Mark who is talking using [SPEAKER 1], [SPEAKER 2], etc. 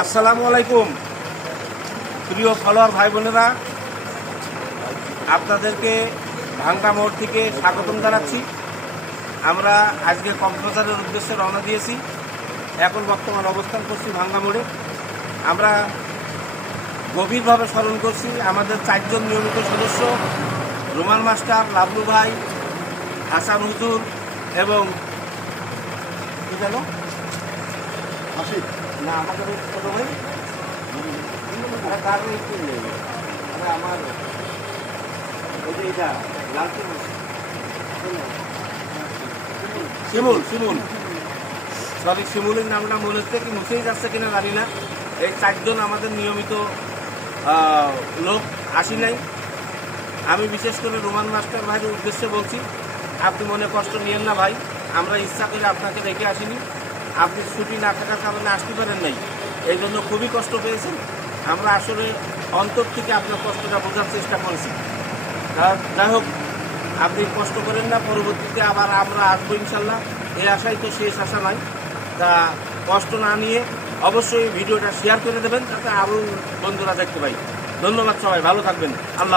[SPEAKER 1] আসসালামু আলাইকুম। প্রিয় ফলোয়ার ভাই বোনেরা আপনাদেরকে ভাঙ্গা মোড় থেকে স্বাগতম জানাচ্ছি। আমরা আজকে কক্সবাজারের উদ্দেশ্যে রওনা দিয়েছি। এখন বর্তমান অবস্থান করছি ভাঙ্গা মোড়ে। আমরা গভীরভাবে স্মরণ করছি আমাদের চারজন নিয়মিত সদস্য রোমান মাস্টার, লাবলু ভাই, হাসান হুজুর এবং কি জানো না আমাদের আমার এটা শিমুল শিমুল। সরি, শিমুলের নামটা মনে হচ্ছে কি মুছেই যাচ্ছে কিনা জানি না। এই চারজন আমাদের নিয়মিত লোক আসি নাই। আমি বিশেষ করে রোমান মাস্টার ভাইয়ের উদ্দেশ্যে বলছি, আপনি মনে কষ্ট নিয়েন না ভাই, আমরা ইচ্ছা করে আপনাকে রেখে আসিনি। আপনি ছুটি না থাকার কারণে আসতে পারেন নাই। এই জন্য খুবই কষ্ট পেয়েছেন। আমরা আসলে অন্তর থেকে আপনার কষ্টটা বোঝার চেষ্টা করেছি। যাই হোক আপনি কষ্ট করেন না, পরবর্তীতে আবার আমরা আসব ইনশাল্লাহ। এই আশাই তো শেষ আশা নাই। তা কষ্ট না নিয়ে অবশ্যই ভিডিওটা শেয়ার করে দেবেন, যাতে আরও বন্ধুরা দেখতে পাই। ধন্যবাদ সবাই, ভালো থাকবেন। আল্লাহ